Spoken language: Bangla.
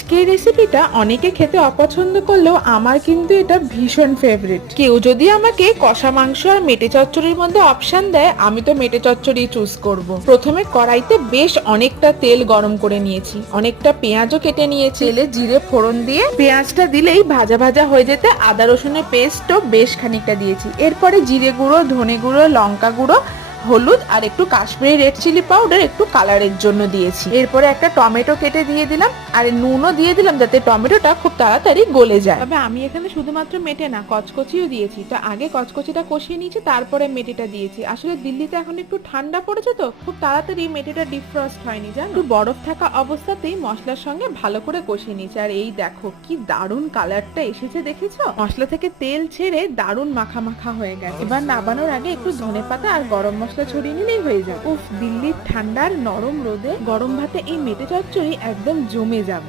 আজকের রেসিপিটা অনেকে খেতে অপছন্দ করলেও আমার কিন্তু এটা ভীষণ ফেভারিট। কেউ যদি আমাকে কষা মাংস আর মেটে চচ্চড়ির মধ্যে অপশন দেয়, আমি তো মেটে চচ্চড়ি চুজ করব। প্রথমে কড়াইতে বেশ অনেকটা তেল গরম করে নিয়েছি, অনেকটা পেঁয়াজও কেটে নিয়েছি। তেলে জিরে ফোড়ন দিয়ে পেঁয়াজটা দিলেই ভাজা ভাজা হয়ে যেতে আদা রসুনের পেস্টও বেশ খানিকটা দিয়েছি। এরপরে জিরে গুঁড়ো, ধনে গুঁড়ো, লঙ্কা গুঁড়ো, হলুদ আর একটু কাশ্মীরি রেড চিলি পাউডার একটু কালারের জন্য দিয়েছি। এরপরে একটা টমেটো কেটে দিয়ে দিলাম আর নুনও দিয়ে দিলাম যাতে টমেটোটা খুব তাড়াতাড়ি গলে যায়। তবে আমি এখানে শুধুমাত্র মেটে না, কচকচিও দিয়েছি। তো আগে কচকচিটা কষিয়ে নিয়েছি, তারপরে মেটেটা দিয়েছি। আসলে দিল্লিতে এখন একটু ঠান্ডা পড়েছে, তো খুব তাড়াতাড়ি মেটেটা ডিফ্রস্ট হয়নি, জানো। একটু বরফ থাকা অবস্থাতেই মশলার সঙ্গে ভালো করে কষিয়ে নিয়েছি। আর এই দেখো কি দারুণ কালারটা এসেছে, দেখেছো? মশলা থেকে তেল ছেড়ে দারুণ মাখা মাখা হয়ে গেছে। এবার নাবানোর আগে একটু ধনেপাতা আর গরম মশলা ছড়িয়ে নিলেই হয়ে যায়। উফ, দিল্লির ঠান্ডার নরম রোদে গরম ভাতে এই মেটে চচ্চড়ি একদম জমে